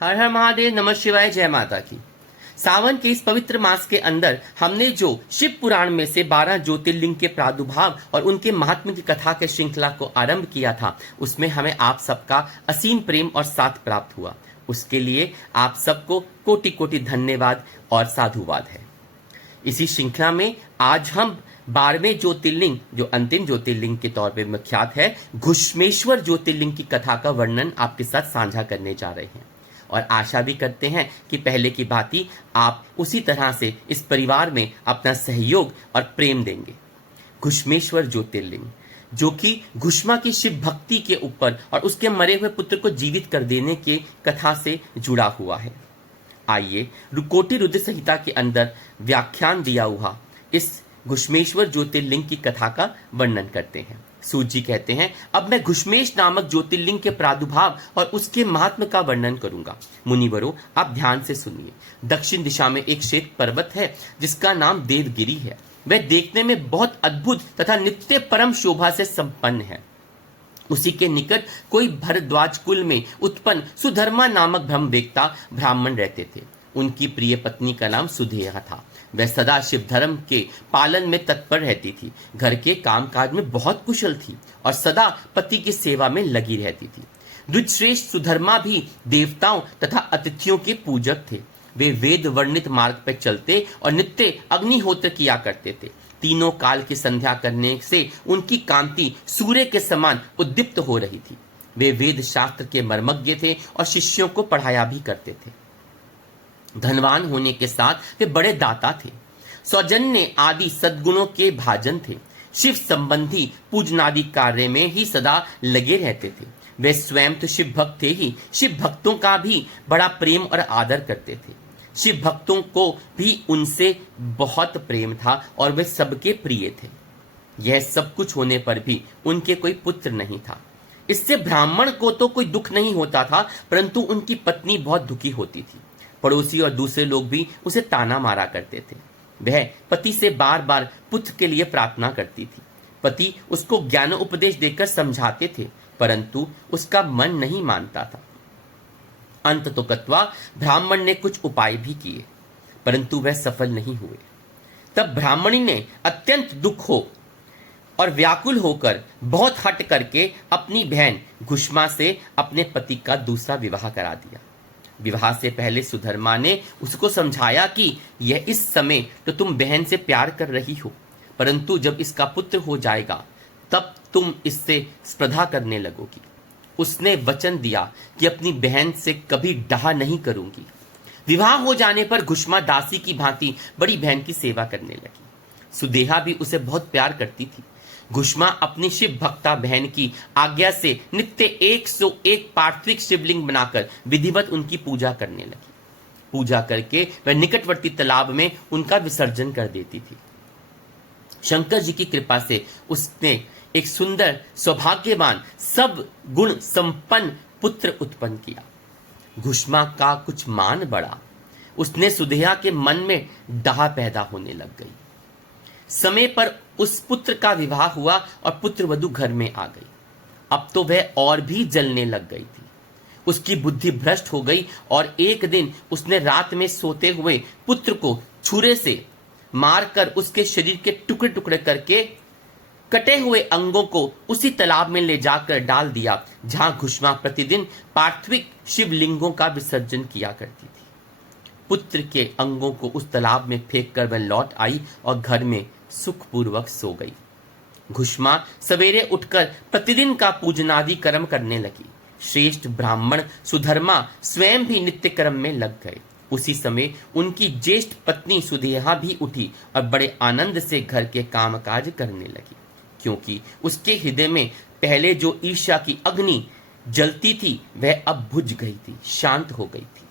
हर हर महादेव, नमः शिवाय, जय माता की। सावन के इस पवित्र मास के अंदर हमने जो शिव पुराण में से 12 ज्योतिर्लिंग के प्रादुर्भाव और उनके महात्म्य की कथा के श्रृंखला को आरंभ किया था, उसमें हमें आप सबका असीम प्रेम और साथ प्राप्त हुआ। उसके लिए आप सबको कोटि कोटि धन्यवाद और साधुवाद है। इसी श्रृंखला में आज हम 12वें ज्योतिर्लिंग, जो अंतिम ज्योतिर्लिंग के तौर पे विख्यात है, घुश्मेश्वर ज्योतिर्लिंग की कथा का वर्णन आपके साथ साझा करने जा रहे हैं और आशा भी करते हैं कि पहले की भांति आप उसी तरह से इस परिवार में अपना सहयोग और प्रेम देंगे। घुश्मेश्वर ज्योतिर्लिंग, जो कि घुश्मा की शिव भक्ति के ऊपर और उसके मरे हुए पुत्र को जीवित कर देने की कथा से जुड़ा हुआ है। आइए रुकोटि रुद्र संहिता के अंदर व्याख्यान दिया हुआ इस घुश्मेश्वर ज्योतिर्लिंग की कथा का वर्णन करते हैं। सूत जी कहते हैं, अब मैं घुश्मेश नामक ज्योतिर्लिंग के प्रादुर्भाव और उसके महात्म्य का वर्णन करूंगा। मुनिवरों, आप ध्यान से सुनिए। दक्षिण दिशा में एक श्वेत पर्वत है जिसका नाम देवगिरी है। वह देखने में बहुत अद्भुत तथा नित्य परम शोभा से संपन्न है। उसी के निकट कोई भरद्वाज कुल में उत्पन्न सुधर्मा नामक ब्रह्मवेत्ता ब्राह्मण रहते थे। उनकी प्रिय पत्नी का नाम सुधेया था। वह सदा शिव धर्म के पालन में तत्पर रहती थी, घर के कामकाज में बहुत कुशल थी और सदा पति की सेवा में लगी रहती थी। द्विजश्रेष्ठ सुधर्मा भी देवताओं तथा अतिथियों के पूजक थे। वे वेद वर्णित मार्ग पर चलते और नित्य अग्निहोत्र किया करते थे। तीनों काल की संध्या करने से उनकी कांति सूर्य के समान उद्दीप्त हो रही थी। वे वेद शास्त्र के मर्मज्ञ थे और शिष्यों को पढ़ाया भी करते थे। धनवान होने के साथ वे बड़े दाता थे। सौजन्य आदि सद्गुणों के भाजन थे। शिव संबंधी पूजनादि कार्य में ही सदा लगे रहते थे। वे स्वयं तो शिव भक्त थे ही, शिव भक्तों का भी बड़ा प्रेम और आदर करते थे। शिव भक्तों को भी उनसे बहुत प्रेम था और वे सबके प्रिय थे। यह सब कुछ होने पर भी उनके कोई पुत्र नहीं था। इससे ब्राह्मण को तो कोई दुख नहीं होता था, परंतु उनकी पत्नी बहुत दुखी होती थी। पड़ोसी और दूसरे लोग भी उसे ताना मारा करते थे। वह पति से बार बार पुत्र के लिए प्रार्थना करती थी। पति उसको ज्ञान उपदेश देकर समझाते थे, परंतु उसका मन नहीं मानता था। अंत तो कत्वा ब्राह्मण ने कुछ उपाय भी किए, परंतु वह सफल नहीं हुए। तब ब्राह्मणी ने अत्यंत दुख हो और व्याकुल होकर बहुत हट करके अपनी बहन घुश्मा से अपने पति का दूसरा विवाह करा दिया। विवाह से पहले सुधर्मा ने उसको समझाया कि यह इस समय तो तुम बहन से प्यार कर रही हो, परंतु जब इसका पुत्र हो जाएगा तब तुम इससे स्पर्धा करने लगोगी। उसने वचन दिया कि अपनी बहन से कभी डाह नहीं करूंगी। विवाह हो जाने पर घुश्मा दासी की भांति बड़ी बहन की सेवा करने लगी। सुदेहा भी उसे बहुत प्यार करती थी। घुश्मा अपनी शिव भक्ता बहन की आज्ञा से नित्य 101 पार्थिव शिवलिंग बनाकर विधिवत उनकी पूजा करने लगी। पूजा करके वह निकटवर्ती तालाब में उनका विसर्जन कर देती थी। शंकर जी की कृपा से उसने एक सुंदर, सौभाग्यवान, सब गुण संपन्न पुत्र उत्पन्न किया। घुश्मा का कुछ मान बढ़ा। उसने सुधेया के मन में डाह पैदा होने लग गई। समय पर उस पुत्र का विवाह हुआ और पुत्र वधू घर में आ गई। अब तो वह और भी जलने लग गई थी। उसकी बुद्धि भ्रष्ट हो गई और एक दिन उसने रात में सोते हुए पुत्र को छुरे से मारकर उसके शरीर के टुकड़े टुकड़े करके कटे हुए अंगों को उसी तालाब में ले जाकर डाल दिया जहां घुश्मा प्रतिदिन पार्थिव शिवलिंगों का विसर्जन किया करती थी। पुत्र के अंगों को उस तालाब में फेंक कर वह लौट आई और घर में सुखपूर्वक सो गई। घुश्मा सवेरे उठकर प्रतिदिन का पूजनादि कर्म करने लगी। श्रेष्ठ ब्राह्मण सुधर्मा स्वयं भी नित्य कर्म में लग गए। उसी समय उनकी ज्येष्ठ पत्नी सुधेहा भी उठी और बड़े आनंद से घर के कामकाज करने लगी, क्योंकि उसके हृदय में पहले जो ईर्ष्या की अग्नि जलती थी वह अब बुझ गई थी, शांत हो गई थी।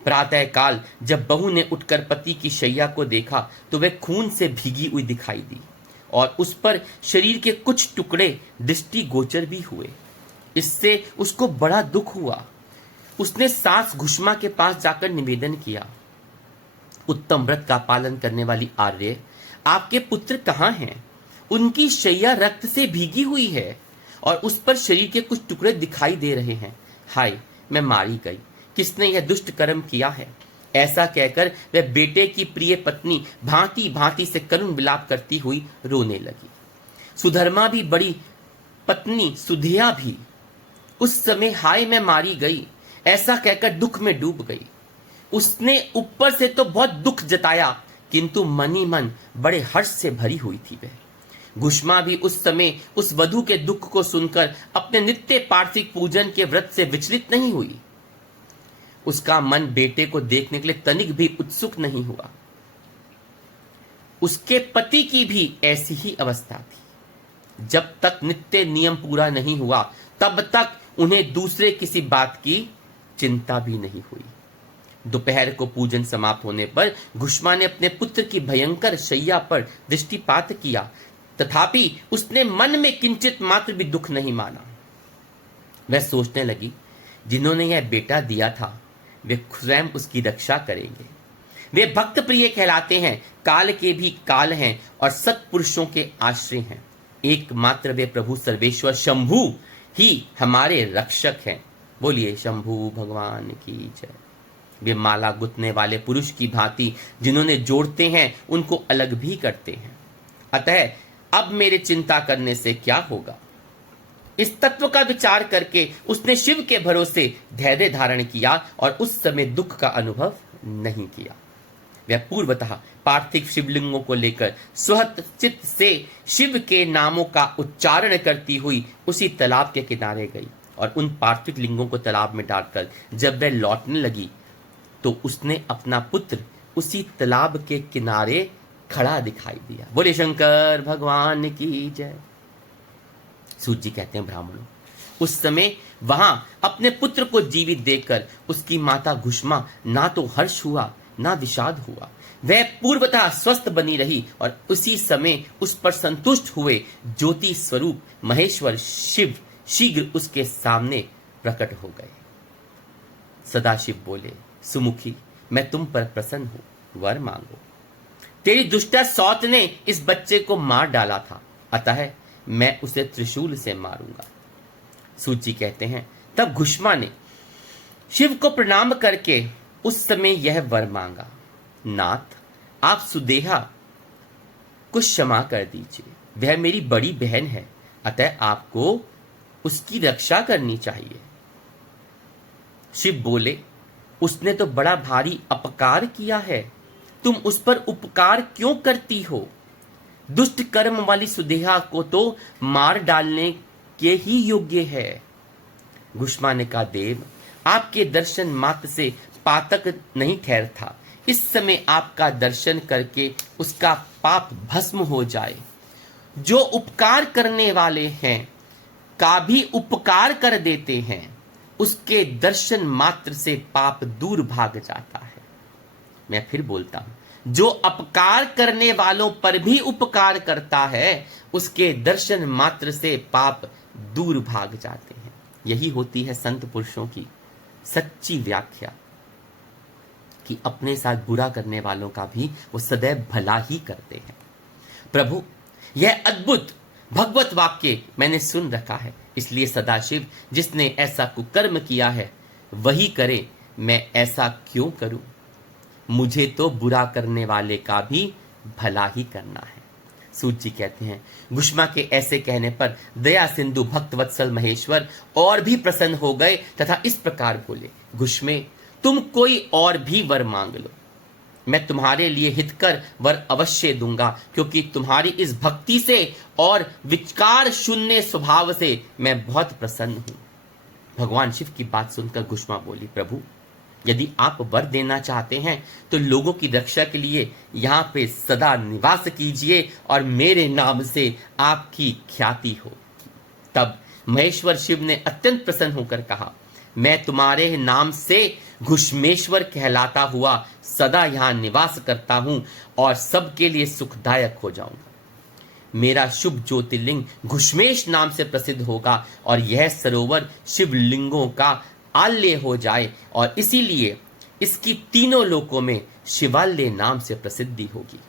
प्रातः काल जब बहू ने उठकर पति की शैया को देखा तो वह खून से भीगी हुई दिखाई दी और उस पर शरीर के कुछ टुकड़े दृष्टि गोचर भी हुए। इससे उसको बड़ा दुख हुआ। उसने सास घुश्मा के पास जाकर निवेदन किया, उत्तम व्रत का पालन करने वाली आर्य, आपके पुत्र कहाँ हैं? उनकी शैया रक्त से भीगी हुई है और उस पर शरीर के कुछ टुकड़े दिखाई दे रहे हैं। हाय, मैं मारी गई। किसने यह दुष्ट कर्म किया है। ऐसा कहकर वह बेटे की प्रिय पत्नी भांति भांति से करुण विलाप करती हुई रोने लगी। सुधर्मा भी बड़ी पत्नी सुधिया भी उस समय हाय मैं मारी गई ऐसा कहकर दुख में डूब गई। उसने ऊपर से तो बहुत दुख जताया, किंतु मन ही मन बड़े हर्ष से भरी हुई थी वह। घुष्मा भी उस समय उस वधू के दुख को सुनकर अपने नित्य पार्थिव पूजन के व्रत से विचलित नहीं हुई। उसका मन बेटे को देखने के लिए तनिक भी उत्सुक नहीं हुआ। उसके पति की भी ऐसी ही अवस्था थी। जब तक नित्य नियम पूरा नहीं हुआ तब तक उन्हें दूसरे किसी बात की चिंता भी नहीं हुई। दोपहर को पूजन समाप्त होने पर घुष्मा ने अपने पुत्र की भयंकर शैया पर दृष्टिपात किया, तथापि उसने मन में किंचित मात्र भी दुख नहीं माना। वह सोचने लगी, जिन्होंने यह बेटा दिया था वे स्वयं उसकी रक्षा करेंगे। वे भक्त प्रिय कहलाते हैं, काल के भी काल हैं और सत्पुरुषों के आश्रय हैं। एकमात्र वे प्रभु सर्वेश्वर शंभु ही हमारे रक्षक हैं। बोलिए शंभु भगवान की जय। वे माला गुथने वाले पुरुष की भांति जिन्होंने जोड़ते हैं उनको अलग भी करते हैं। अतः अब मेरे चिंता करने से क्या होगा। इस तत्व का विचार करके उसने शिव के भरोसे धैर्य धारण किया और उस समय दुख का अनुभव नहीं किया। वह पूर्वतः पार्थिव शिवलिंगों को लेकर स्वहत चित्त से शिव के नामों का उच्चारण करती हुई उसी तालाब के किनारे गई और उन पार्थिव लिंगों को तालाब में डालकर जब वह लौटने लगी तो उसने अपना पुत्र उसी तालाब के किनारे खड़ा दिखाई दिया। बोले शंकर भगवान की जय। सूत जी कहते हैं, ब्राह्मणों, उस समय वहां अपने पुत्र को जीवित देखकर उसकी माता घुष्मा ना तो हर्ष हुआ ना विषाद हुआ। वह पूर्वतः स्वस्थ बनी रही और उसी समय उस पर संतुष्ट हुए ज्योति स्वरूप महेश्वर शिव शीघ्र उसके सामने प्रकट हो गए। सदाशिव बोले, सुमुखी, मैं तुम पर प्रसन्न हूं, वर मांगो। तेरी दुष्टा सौत ने इस बच्चे को मार डाला था, अतः मैं उसे त्रिशूल से मारूंगा। सूची कहते हैं, तब घुष्मा ने शिव को प्रणाम करके उस समय यह वर मांगा, नाथ, आप सुदेहा को क्षमा कर दीजिए। वह मेरी बड़ी बहन है, अतः आपको उसकी रक्षा करनी चाहिए। शिव बोले, उसने तो बड़ा भारी अपकार किया है, तुम उस पर उपकार क्यों करती हो। दुष्ट कर्म वाली सुदेहा को तो मार डालने के ही योग्य है। घुष्मा ने कहा, देव, आपके दर्शन मात्र से पातक नहीं ठहरता। इस समय आपका दर्शन करके उसका पाप भस्म हो जाए। जो उपकार करने वाले हैं का भी उपकार कर देते हैं, उसके दर्शन मात्र से पाप दूर भाग जाता है। मैं फिर बोलता हूं, जो अपकार करने वालों पर भी उपकार करता है उसके दर्शन मात्र से पाप दूर भाग जाते हैं। यही होती है संत पुरुषों की सच्ची व्याख्या कि अपने साथ बुरा करने वालों का भी वो सदैव भला ही करते हैं। प्रभु, यह अद्भुत भगवत वाक्य मैंने सुन रखा है, इसलिए सदाशिव जिसने ऐसा कुकर्म किया है वही करे, मैं ऐसा क्यों करूं। मुझे तो बुरा करने वाले का भी भला ही करना है। सूत जी कहते हैं, घुष्मा के ऐसे कहने पर दया सिंधु भक्त वत्सल महेश्वर और भी प्रसन्न हो गए तथा इस प्रकार बोले, घुष्मे, तुम कोई और भी वर मांग लो, मैं तुम्हारे लिए हितकर वर अवश्य दूंगा, क्योंकि तुम्हारी इस भक्ति से और विकार शून्य स्वभाव से मैं बहुत प्रसन्न हूं। भगवान शिव की बात सुनकर घुष्मा बोली, प्रभु, यदि आप वर देना चाहते हैं तो लोगों की रक्षा के लिए यहाँ पे सदा निवास कीजिए और मेरे नाम से आपकी ख्याति हो। तब महेश्वर शिव ने अत्यंत प्रसन्न होकर कहा, मैं तुम्हारे नाम से घुष्मेश्वर कहलाता हुआ सदा यहाँ निवास करता हूं और सबके लिए सुखदायक हो जाऊंगा। मेरा शुभ ज्योतिर्लिंग घुष्मेश नाम से प्रसिद्ध होगा और यह सरोवर शिवलिंगों का आल्य हो जाए और इसीलिए इसकी तीनों लोकों में शिवालय नाम से प्रसिद्धि होगी।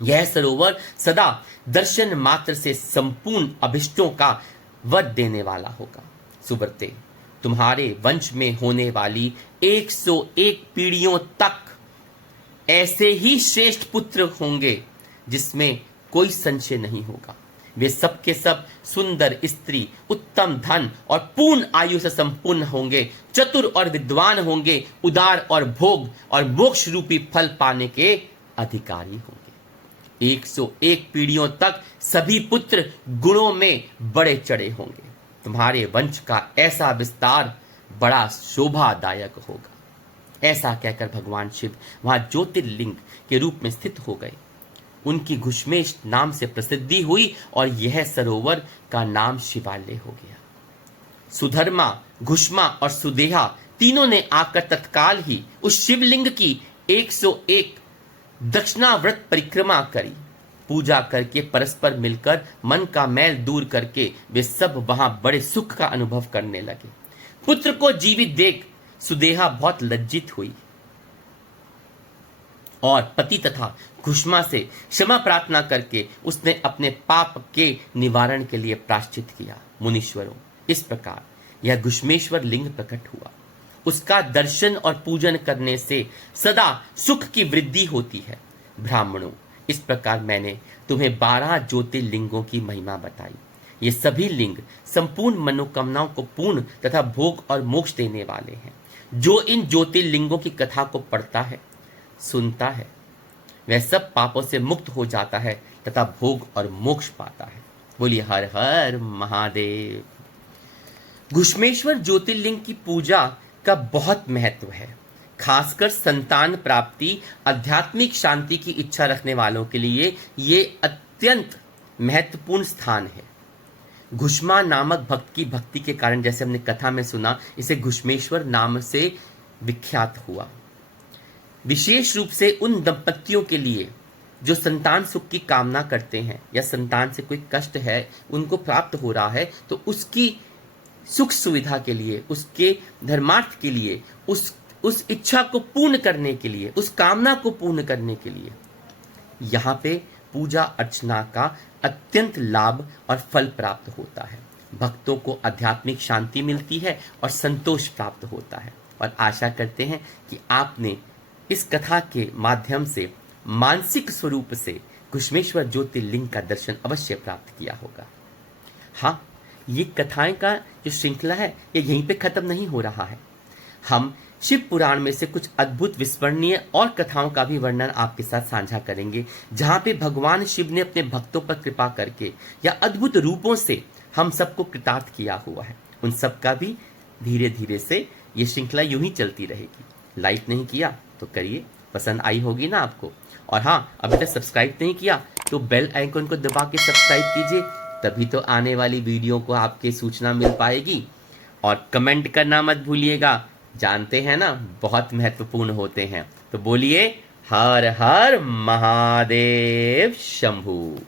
यह सरोवर सदा दर्शन मात्र से संपूर्ण अभिष्टों का वध देने वाला होगा। सुब्रते, तुम्हारे वंश में होने वाली 101 पीढ़ियों तक ऐसे ही श्रेष्ठ पुत्र होंगे जिसमें कोई संशय नहीं होगा। वे सब के सब सुंदर स्त्री, उत्तम धन और पूर्ण आयु से संपूर्ण होंगे, चतुर और विद्वान होंगे, उदार और भोग और मोक्ष रूपी फल पाने के अधिकारी होंगे। 101 पीढ़ियों तक सभी पुत्र गुणों में बड़े चढ़े होंगे। तुम्हारे वंश का ऐसा विस्तार बड़ा शोभादायक होगा। ऐसा कहकर भगवान शिव वहां ज्योतिर्लिंग के रूप में स्थित हो गए। उनकी घुश्मेश नाम से प्रसिद्धि हुई और यह सरोवर का नाम शिवालय हो गया। सुधर्मा, घुष्मा और सुदेहा तीनों ने आकर तत्काल ही उस शिवलिंग की 101 दक्षिणाव्रत परिक्रमा करी। पूजा करके परस्पर मिलकर मन का मैल दूर करके वे सब वहां बड़े सुख का अनुभव करने लगे। पुत्र को जीवित देख सुदेहा बहुत लज्जित हुई और पति तथा घुष्मा से क्षमा प्रार्थना करके उसने अपने पाप के निवारण के लिए प्रायश्चित किया। मुनीश्वरों, इस प्रकार यह घुष्मेश्वर लिंग प्रकट हुआ। उसका दर्शन और पूजन करने से सदा सुख की वृद्धि होती है। ब्राह्मणों, इस प्रकार मैंने तुम्हें 12 ज्योतिर्लिंगों की महिमा बताई। ये सभी लिंग संपूर्ण मनोकामनाओं को पूर्ण तथा भोग और मोक्ष देने वाले हैं। जो इन ज्योतिर्लिंगों की कथा को पढ़ता है, सुनता है, वह सब पापों से मुक्त हो जाता है तथा भोग और मोक्ष पाता है। बोलिए हर हर महादेव। घुश्मेश्वर ज्योतिर्लिंग की पूजा का बहुत महत्व है। खासकर संतान प्राप्ति, आध्यात्मिक शांति की इच्छा रखने वालों के लिए ये अत्यंत महत्वपूर्ण स्थान है। घुष्मा नामक भक्त की भक्ति के कारण, जैसे हमने कथा में सुना, इसे घुश्मेश्वर नाम से विख्यात हुआ। विशेष रूप से उन दंपतियों के लिए जो संतान सुख की कामना करते हैं या संतान से कोई कष्ट है उनको प्राप्त हो रहा है, तो उसकी सुख सुविधा के लिए, उसके धर्मार्थ के लिए, उस इच्छा को पूर्ण करने के लिए, उस कामना को पूर्ण करने के लिए यहाँ पे पूजा अर्चना का अत्यंत लाभ और फल प्राप्त होता है। भक्तों को आध्यात्मिक शांति मिलती है और संतोष प्राप्त होता है। और आशा करते हैं कि आपने इस कथा के माध्यम से मानसिक स्वरूप से घुश्मेश्वर ज्योतिर्लिंग का दर्शन अवश्य प्राप्त किया होगा। हाँ, ये कथाएं का जो श्रृंखला है ये यहीं पे खत्म नहीं हो रहा है। हम शिव पुराण में से कुछ अद्भुत विस्मरणीय और कथाओं का भी वर्णन आपके साथ साझा करेंगे, जहां पे भगवान शिव ने अपने भक्तों पर कृपा करके या अद्भुत रूपों से हम सबको कृतार्थ किया हुआ है। उन सब का भी धीरे धीरे से ये श्रृंखला यूं ही चलती रहेगी। लाइक नहीं किया तो करिए, पसंद आई होगी ना आपको। और हाँ, अभी तक सब्सक्राइब नहीं किया तो बेल आइकन को दबा के सब्सक्राइब कीजिए, तभी तो आने वाली वीडियो को आपके सूचना मिल पाएगी। और कमेंट करना मत भूलिएगा, जानते हैं ना बहुत महत्वपूर्ण होते हैं। तो बोलिए हर हर महादेव शंभू।